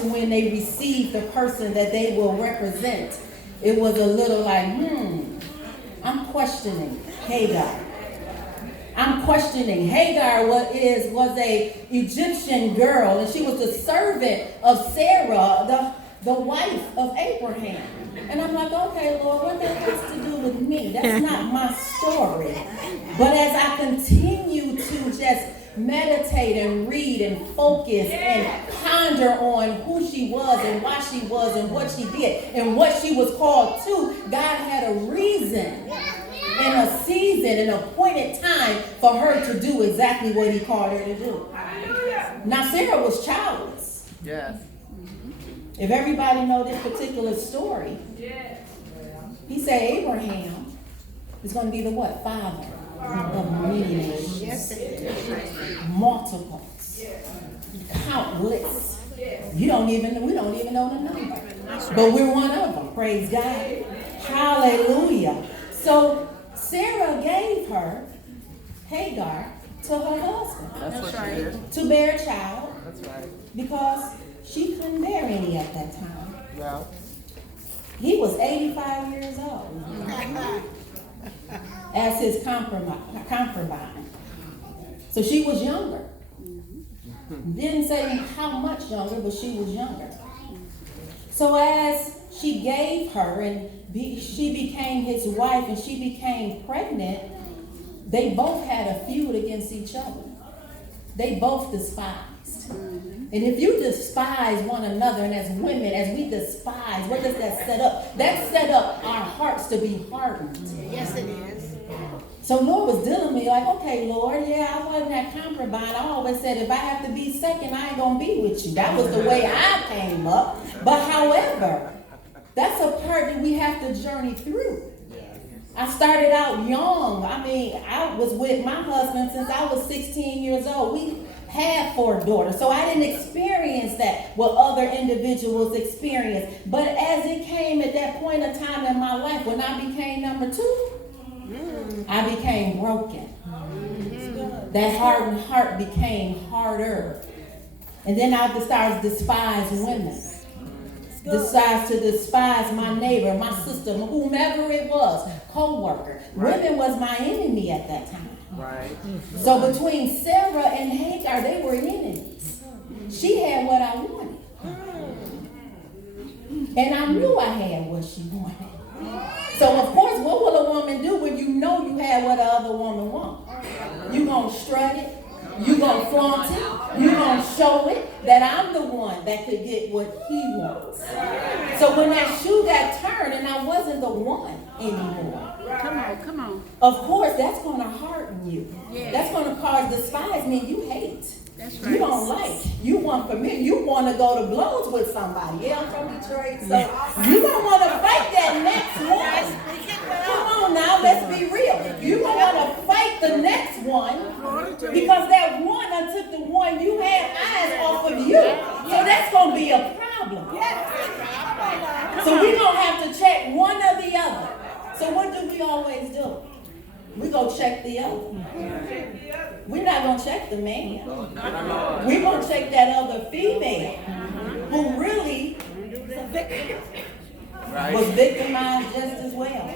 to when they receive the person that they will represent, it was a little like, I'm questioning Hagar. I'm questioning. Hagar was a Egyptian girl, and she was the servant of Sarah, the wife of Abraham. And I'm like, okay, Lord, what that has to do with me? That's not my story. But as I continue to just meditate and read and focus and ponder on who she was and why she was and what she did and what she was called to, God had a reason and a season, an appointed time for her to do exactly what he called her to do. Now, Sarah was childless. Yes. If everybody know this particular story, he said Abraham is going to be the what? Father of many nations. Multiples. Countless. We don't even know the number. But we're one of them. Praise God. Hallelujah. So Sarah gave her Hagar to her husband. That's what she did. To bear a child. That's right. Because she couldn't bear any at that time. Yeah. He was 85 years old as his concubine. So she was younger. Didn't say how much younger, but she was younger. So as she gave her and she became his wife and she became pregnant, they both had a feud against each other. They both despised. And if you despise one another, and as women, as we despise, what does that set up? That set up our hearts to be hardened. Yes, it is. So Lord was dealing with me like, okay, Lord, yeah, I wasn't that concubine. I always said, if I have to be second, I ain't going to be with you. That was the way I came up. But however, that's a part that we have to journey through. I started out young. I was with my husband since I was 16 years old. We had 4 daughters. So I didn't experience that what other individuals experienced. But as it came at that point of time in my life, when I became number 2, I became broken. That hardened heart became harder. And then I started to despise women. Decides to despise my neighbor, my sister, whomever it was, co-worker. Right. Women was my enemy at that time. Right. So between Sarah and Hagar, they were enemies. She had what I wanted. And I knew I had what she wanted. So of course, what will a woman do when you know you had what the other woman wants? You gonna strut it? You gonna flaunt it? You gonna show it that I'm the one that could get what he wants. So when that shoe got turned and I wasn't the one anymore. Come on. Of course, that's gonna harden you. Yeah. That's gonna cause despise me. You hate. That's right. You don't like. You want familiar. You want to go to blows with somebody. Yeah, I'm from Detroit. So you don't want to fight that next one. Come on now, let's be real. You don't want to fight the next one because that one done took the one you had eyes off of you. So that's going to be a problem. So we're going to have to check one or the other. So what do we always do? We go check the other. We're not going to check the man. We're going to check that other female who really was victimized just as well.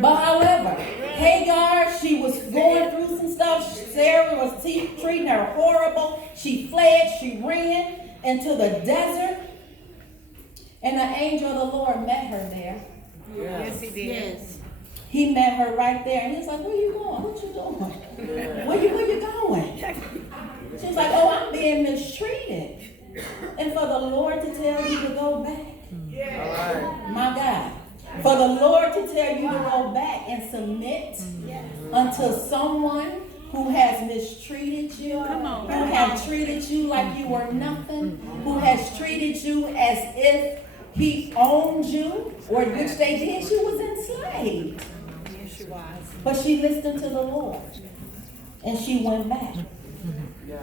But however, Hagar, she was going through some stuff. Sarah was treating her horrible. She fled. She ran into the desert. And the angel of the Lord met her there. Yes, he did. Yes. He met her right there, and he's like, where you going? What you doing? Where you going? She's like, oh, I'm being mistreated. And for the Lord to tell you to go back. Yeah. My God. For the Lord to tell you to go back and submit unto someone who has mistreated you, who has treated you like you were nothing, who has treated you as if he owned you, or which they did. She was enslaved. Yes, she was. But she listened to the Lord. And she went back. Yes.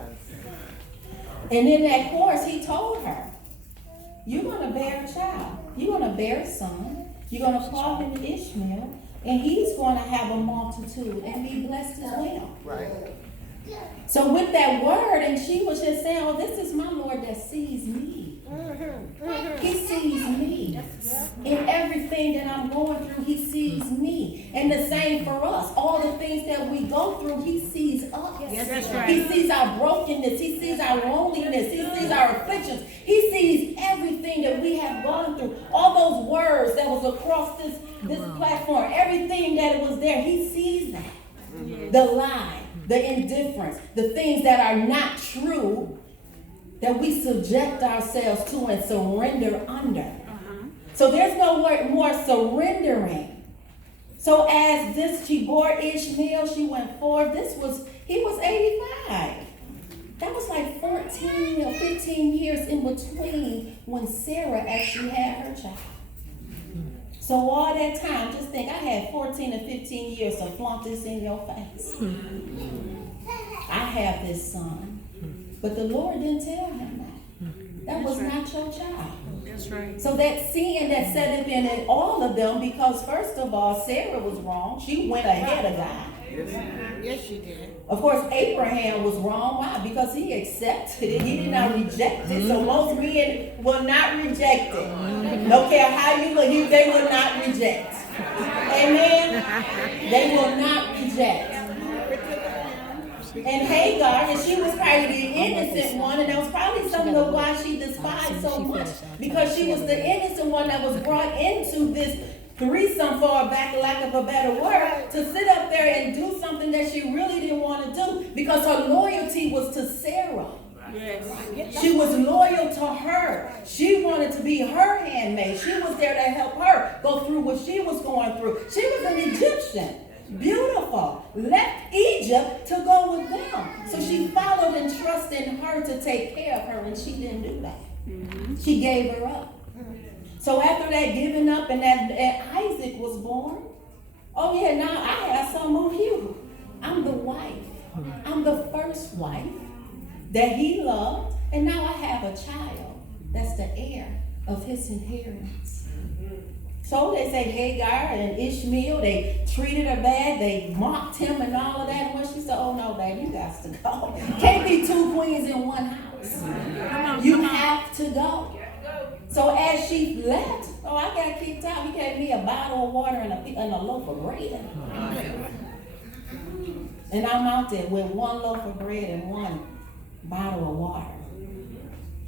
And in that course, he told her, you're going to bear a child. You're going to bear a son. You're going to call him Ishmael. And he's going to have a multitude and be blessed as well. Right. So with that word, and she was just saying, oh, this is my Lord that sees everything that I'm going through, he sees me. And the same for us. All the things that we go through, he sees us. Yes, that's right. He sees our brokenness. He sees our loneliness. He sees our afflictions. He sees everything that we have gone through. All those words that was across this platform, everything that was there, he sees that. The lie, the indifference, the things that are not true, that we subject ourselves to and surrender under. So there's no more surrendering. So as she bore Ishmael, she went forth. He was 85. That was like 14 or 15 years in between when Sarah actually had her child. So all that time, just think, I had 14 or 15 years to flaunt this in your face. I have this son. But the Lord didn't tell him that. That was not your child. That's right. So that sin that set up in all of them, because first of all, Sarah was wrong. She went ahead of God. Yes, she did. Of course, Abraham was wrong. Why? Because he accepted it. He did not reject it. So most men will not reject it. No care how you look, they will not reject. Amen? They will not reject. And Hagar, and she was probably the innocent one, and that was probably something of why she despised so much, because she was the innocent one that was brought into this threesome, for lack of a better word, to sit up there and do something that she really didn't want to do, because her loyalty was to Sarah. Yes. She was loyal to her. She wanted to be her handmaid. She was there to help her go through what she was going through. She was an Egyptian. Beautiful. Left Egypt to go with them. So she followed and trusted in her to take care of her, and she didn't do that. She gave her up. So after that giving up and Isaac was born, oh yeah, now I have some on you. I'm the wife. I'm the first wife that he loved, and now I have a child that's the heir of his inheritance. So they say Hagar and Ishmael, they treated her bad, they mocked him and all of that. And when she said, oh no, babe, you got to go. Can't be two queens in one house. You have to go. So as she left, I got kicked out. He gave me a bottle of water and a loaf of bread. And I'm out there with one loaf of bread and one bottle of water.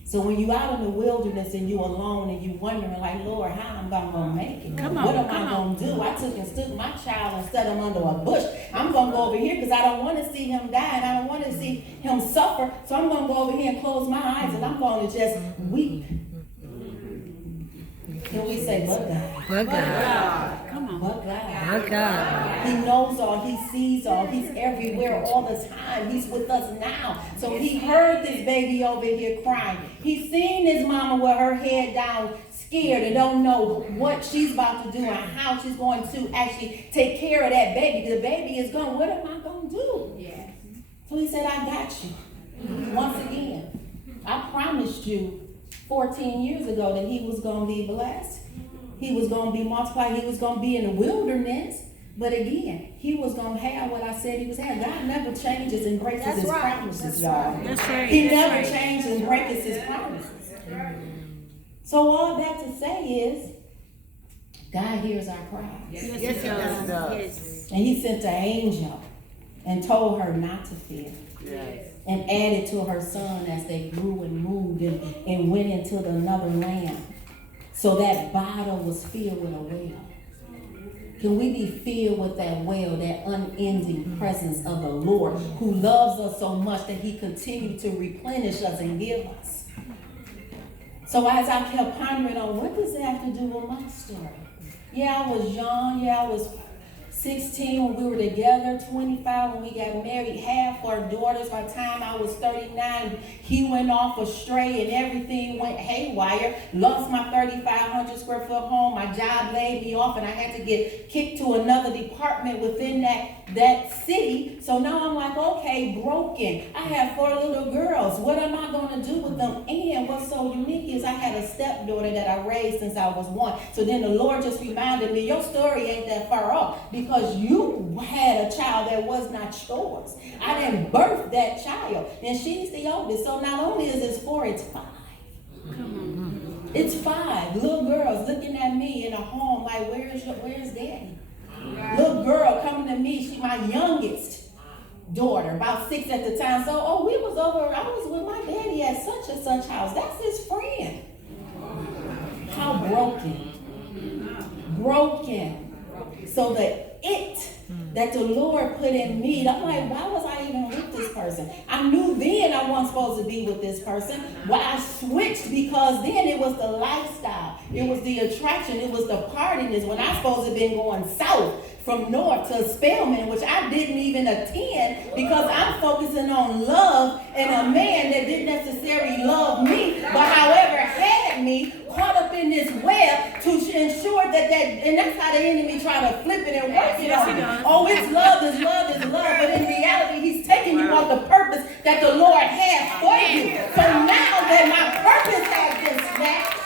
So when you're out in the wilderness and you're alone and you're wondering, like, Lord, how am I going to make it? What am I going to do? I took and stood my child and set him under a bush. I'm going to go over here because I don't want to see him die and I don't want to see him suffer. So I'm going to go over here and close my eyes and I'm going to just weep. Can we say, but God? But God. Come on. But God. But God. He knows all. He sees all. He's everywhere all the time. He's with us now. So he heard this baby over here crying. He's seen his mama with her head down, scared and don't know what she's about to do and how she's going to actually take care of that baby. The baby is gone. What am I going to do? Yeah. So he said, I got you. Once again, I promised you 14 years ago that he was going to be blessed. He was going to be multiplied. He was going to be in the wilderness. But again, he was going to have what I said he was having. God never changes and breaks his promises, y'all. That's right. He never changes and breaks his promises. So all that to say is, God hears our cries. Yes, he does. Yes. And he sent an angel and told her not to fear. Yes. And added to her son as they grew and moved and went into another land. So that bottle was filled with a well. Can we be filled with that well, that unending presence of the Lord who loves us so much that he continued to replenish us and give us? So as I kept pondering on what does it have to do with my story? Yeah, I was young. Yeah, I was 16 when we were together, 25 when we got married, half our daughters. By the time I was 39, he went off astray and everything went haywire. Lost my 3,500 square foot home. My job laid me off and I had to get kicked to another department within that city. So now I'm like, okay, broken. I have 4 little girls. What am I going to do with them? And what's so unique is I had a stepdaughter that I raised since I was 1. So then the Lord just reminded me, your story ain't that far off because you had a child that was not yours. I didn't birth that child. And she's the oldest. So not only is it 4, it's 5. It's 5 little girls looking at me and a home. Like, where's daddy? Little girl coming to me, she my youngest daughter, about 6 at the time. So, I was with my daddy at such and such house. That's his friend. How broken. So that the Lord put in me, I'm like, why was I even with this person? I knew then I wasn't supposed to be with this person. Well, I switched because then it was the lifestyle. It was the attraction. It was the partiness when I supposed to have been going south from north to Spelman, which I didn't even attend because I'm focusing on love and a man that didn't necessarily love me, but however had me caught up in this web to ensure that and that's how the enemy try to flip it and work it on you. Oh, it's love, but in reality, he's taking you on the purpose that the Lord has for you. So now that my purpose has been snatched,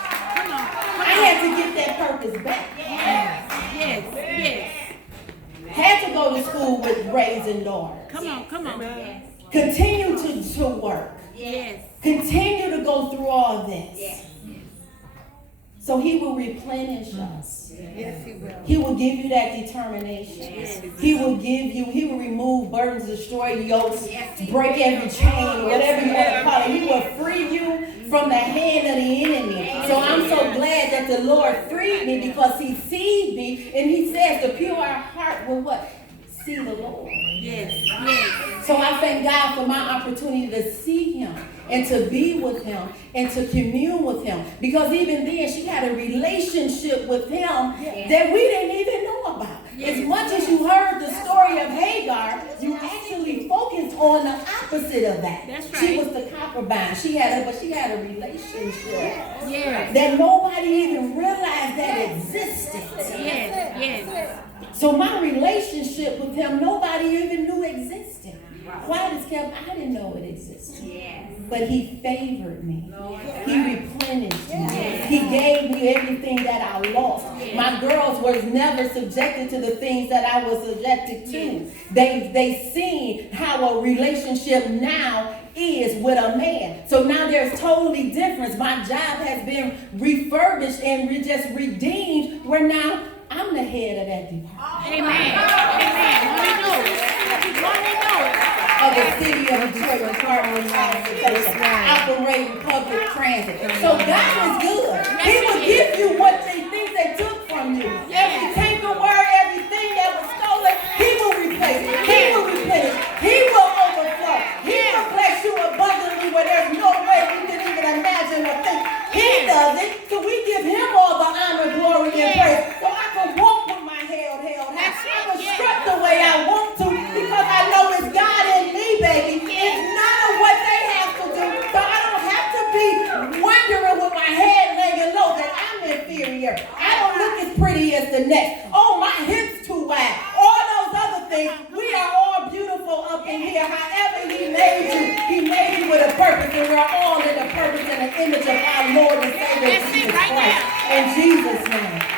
I had to get that purpose back. Yes. Had to go to school with raising daughters. Come on. Amen. Continue to work. Yes. Continue to go through all this. So he will replenish us. Yes, he will. He will give you that determination. Yes. He will remove burdens, destroy yokes, break every chain, whatever you want to call it. He will free you from the hand of the enemy. So I'm so glad that the Lord freed me because he sees me and he says the pure heart will what? See the Lord. Yes. So I thank God for my opportunity to see him and to be with him and to commune with him. Because even then she had a relationship with him that we didn't even know about. As much as you heard the story of Hagar, you actually focused on the opposite of that. That's right. She was the concubine. She had a relationship Yes. that nobody even realized that existed. Yes. So my relationship with him, nobody even knew existed. Quiet as kept, I didn't know it existed. But he favored me. He replenished me. He gave me everything that I lost. My girls were never subjected to the things that I was subjected to. They seen how a relationship now is with a man. So now there's totally difference. My job has been refurbished and just redeemed where now I'm the head of that department. Amen. Want to know it. Of the city of Detroit Department of Transportation, operating public transit. So God is good. He will give you what they think they took from you. Every cankerworm, everything that was stolen, he will replace. He will replenish. He will overflow. He will bless you abundantly where there's no way you can even imagine or think. He does it. So we give him all the honor, glory, and praise. So I can walk with my head held high. I can strut the way I want to because I know it's God in me, baby. It's none of what they have to do. So I don't have to be wondering with my head laying low that I'm inferior. I don't look as pretty as the next. Oh, my hips too wide. All those other things. We are all beautiful up in here. However he made you with a purpose. And we're all in the purpose and the image of our Lord and Savior Jesus Christ. In Jesus' name.